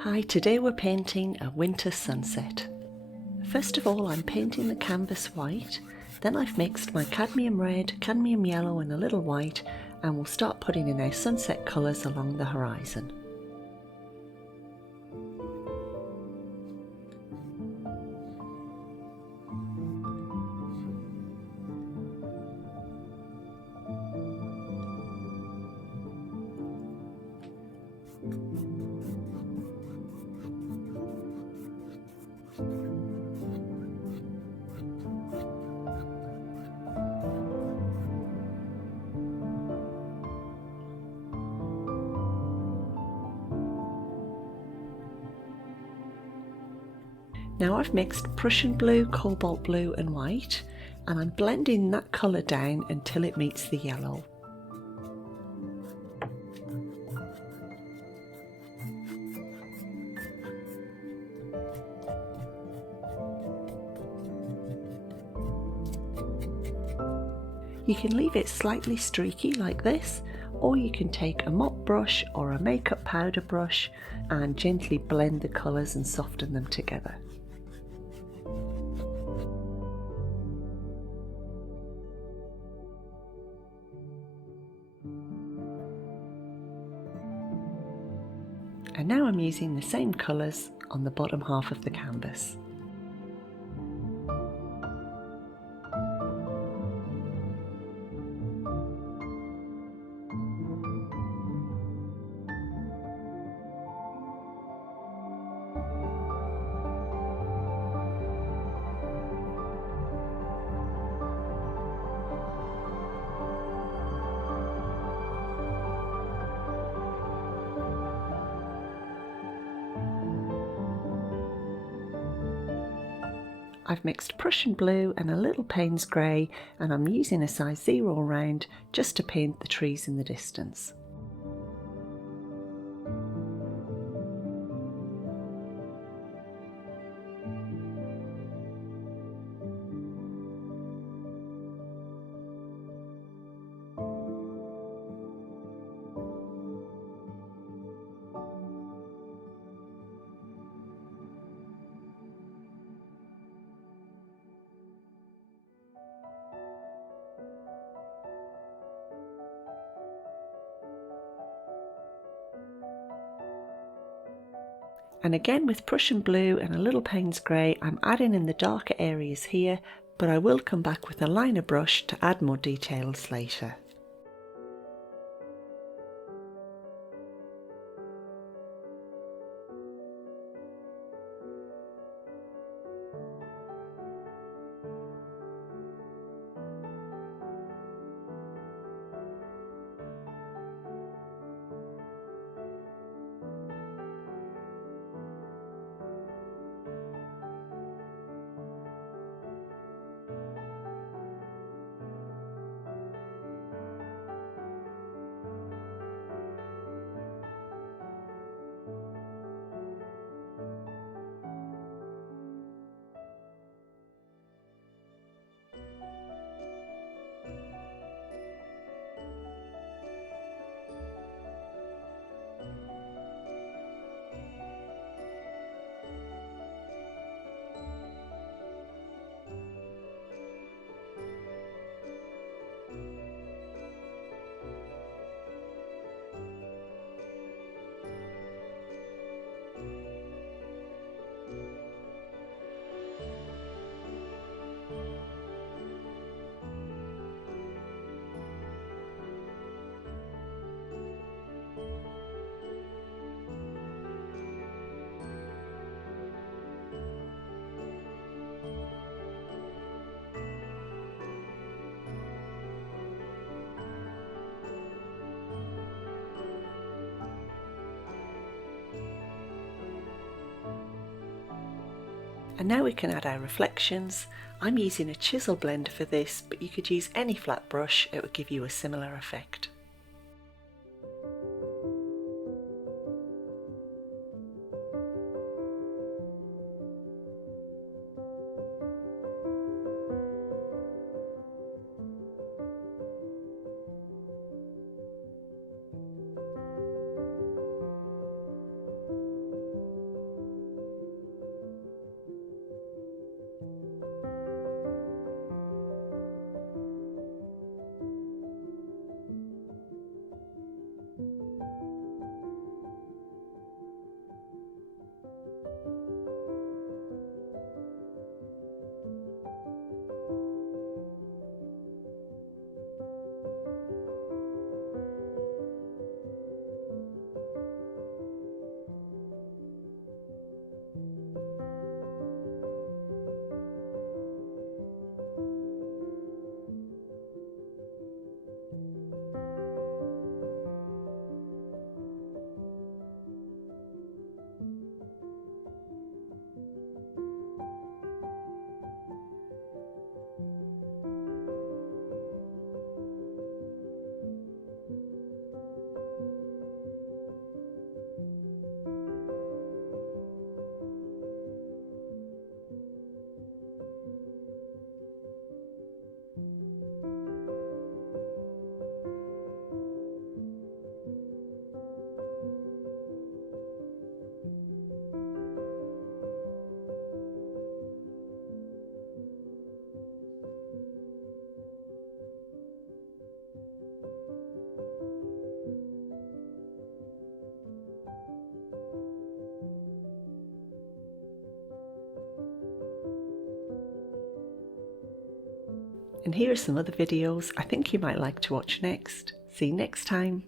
Hi, today we're painting a winter sunset. First of all, I'm painting the canvas white, then I've mixed my cadmium red, cadmium yellow and a little white, and we'll start putting in our sunset colours along the horizon. Now I've mixed Prussian blue, cobalt blue and white, and I'm blending that colour down until it meets the yellow. You can leave it slightly streaky like this, or you can take a mop brush or a makeup powder brush and gently blend the colours and soften them together. And now I'm using the same colours on the bottom half of the canvas. I've mixed Prussian blue and a little Payne's grey, and I'm using a size 0 round just to paint the trees in the distance. And again with Prussian blue and a little Payne's grey, I'm adding in the darker areas here, but I will come back with a liner brush to add more details later. And now we can add our reflections. I'm using a chisel blender for this, but you could use any flat brush, it would give you a similar effect. And here are some other videos I think you might like to watch next. See you next time.